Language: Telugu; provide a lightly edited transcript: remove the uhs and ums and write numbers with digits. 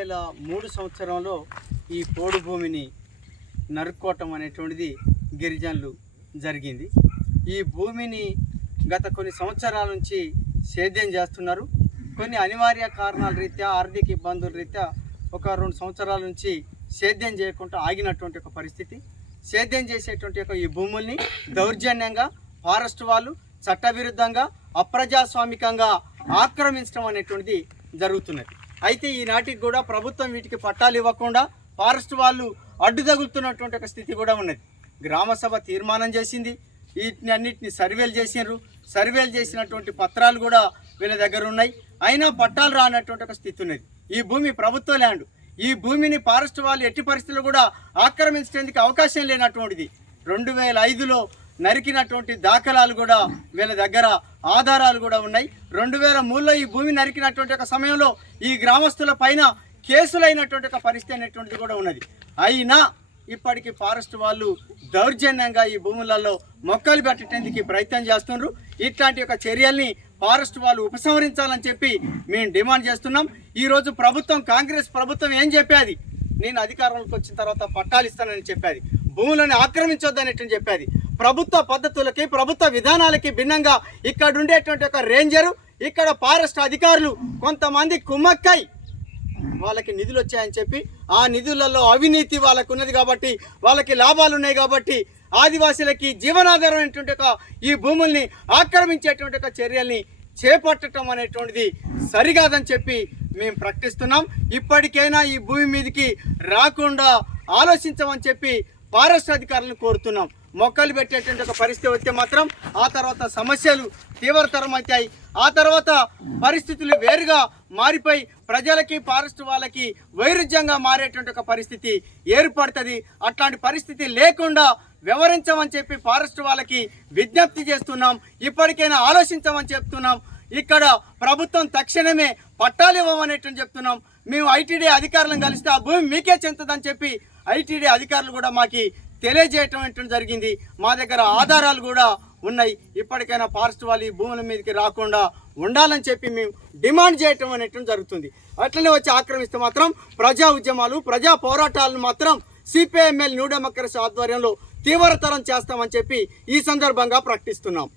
2003 సంవత్సరంలో ఈ పోడు భూమిని నరుక్కోవటం అనేటువంటిది గిరిజనులు జరిగింది. ఈ భూమిని గత కొన్ని సంవత్సరాల నుంచి సేద్యం చేస్తున్నారు. కొన్ని అనివార్య కారణాల రీత్యా, ఆర్థిక ఇబ్బందుల రీత్యా ఒక 2 సంవత్సరాల నుంచి సేద్యం చేయకుండా ఆగినటువంటి ఒక పరిస్థితి. సేద్యం చేసేటువంటి ఈ భూముల్ని దౌర్జన్యంగా ఫారెస్ట్ వాళ్ళు చట్టవిరుద్ధంగా అప్రజాస్వామికంగా ఆక్రమించడం అనేటువంటిది జరుగుతున్నది. అయితే ఈనాటికి కూడా ప్రభుత్వం వీటికి పట్టాలు ఇవ్వకుండా ఫారెస్ట్ వాళ్ళు అడ్డు తగులుతున్నటువంటి ఒక స్థితి కూడా ఉన్నది. గ్రామసభ తీర్మానం చేసింది, వీటిని అన్నిటిని సర్వేలు చేసినారు. సర్వేలు చేసినటువంటి పత్రాలు కూడా వీళ్ళ దగ్గర ఉన్నాయి. అయినా పట్టాలు రానటువంటి ఒక స్థితి ఉన్నది. ఈ భూమి ప్రభుత్వ ల్యాండ్. ఈ భూమిని ఫారెస్ట్ వాళ్ళు ఎట్టి పరిస్థితుల్లో కూడా ఆక్రమించడానికి అవకాశం లేనటువంటిది. 2005లో నరికినటువంటి దాఖలాలు కూడా వీళ్ళ దగ్గర ఆధారాలు కూడా ఉన్నాయి. 2003లో ఈ భూమి నరికినటువంటి ఒక సమయంలో ఈ గ్రామస్తుల పైన కేసులైనటువంటి ఒక పరిస్థితి అనేటువంటిది కూడా ఉన్నది. అయినా ఇప్పటికీ ఫారెస్ట్ వాళ్ళు దౌర్జన్యంగా ఈ భూములలో మొక్కలు పెట్టడానికి ప్రయత్నం చేస్తున్నారు. ఇట్లాంటి ఒక చర్యల్ని ఫారెస్ట్ వాళ్ళు ఉపసంహరించాలని చెప్పి మేము డిమాండ్ చేస్తున్నాం. ఈరోజు ప్రభుత్వం, కాంగ్రెస్ ప్రభుత్వం ఏం చెప్పేది, నేను అధికారంలోకి వచ్చిన తర్వాత పట్టాలు ఇస్తానని చెప్పేది, భూములను ఆక్రమించొద్దనేటువంటి చెప్పేది. ప్రభుత్వ పద్ధతులకి, ప్రభుత్వ విధానాలకి భిన్నంగా ఇక్కడ ఉండేటువంటి ఒక రేంజరు, ఇక్కడ ఫారెస్ట్ అధికారులు కొంతమంది కుమ్మక్కై వాళ్ళకి నిధులు వచ్చాయని చెప్పి ఆ నిధులలో అవినీతి వాళ్ళకు ఉన్నది కాబట్టి, వాళ్ళకి లాభాలు ఉన్నాయి కాబట్టి ఆదివాసీలకి జీవనాధారమైనటువంటి ఒక ఈ భూముల్ని ఆక్రమించేటువంటి ఒక చర్యల్ని చేపట్టడం అనేటువంటిది సరికాదని చెప్పి మేము ప్రకటిస్తున్నాం. ఇప్పటికైనా ఈ భూమి మీదకి రాకుండా ఆలోచించమని చెప్పి ఫారెస్ట్ అధికారులను కోరుతున్నాం. మొక్కలు పెట్టేటువంటి ఒక పరిస్థితి వస్తే మాత్రం ఆ తర్వాత సమస్యలు తీవ్రతరం అవుతాయి. ఆ తర్వాత పరిస్థితులు వేరుగా మారిపోయి ప్రజలకి ఫారెస్ట్ వాళ్ళకి వైరుధ్యంగా మారేటువంటి ఒక పరిస్థితి ఏర్పడుతుంది. అట్లాంటి పరిస్థితి లేకుండా వివరించమని చెప్పి ఫారెస్ట్ వాళ్ళకి విజ్ఞప్తి చేస్తున్నాం. ఇప్పటికైనా ఆలోచించమని చెప్తున్నాం. ఇక్కడ ప్రభుత్వం తక్షణమే పట్టాలు ఇవ్వమనేటువంటి చెప్తున్నాం. మేము ఐటీడీ అధికారులను కలిస్తే ఆ భూమి మీకే చెందుతుందని చెప్పి ఐటీడీ అధికారులు కూడా మాకు తెలియజేయటం జరిగింది. మా దగ్గర ఆధారాలు కూడా ఉన్నాయి. ఇప్పటికైనా ఫారెస్ట్ వాళ్ళు ఈ భూముల మీదకి రాకుండా ఉండాలని చెప్పి మేము డిమాండ్ చేయటం అనేటువంటి జరుగుతుంది. అట్లనే వచ్చి ఆక్రమిస్తే మాత్రం ప్రజా ఉద్యమాలు, ప్రజా పోరాటాలను మాత్రం సిపిఐఎంఎల్ న్యూ డెమోక్రసీ ఆధ్వర్యంలో తీవ్రతరం చేస్తామని చెప్పి ఈ సందర్భంగా ప్రకటిస్తున్నాం.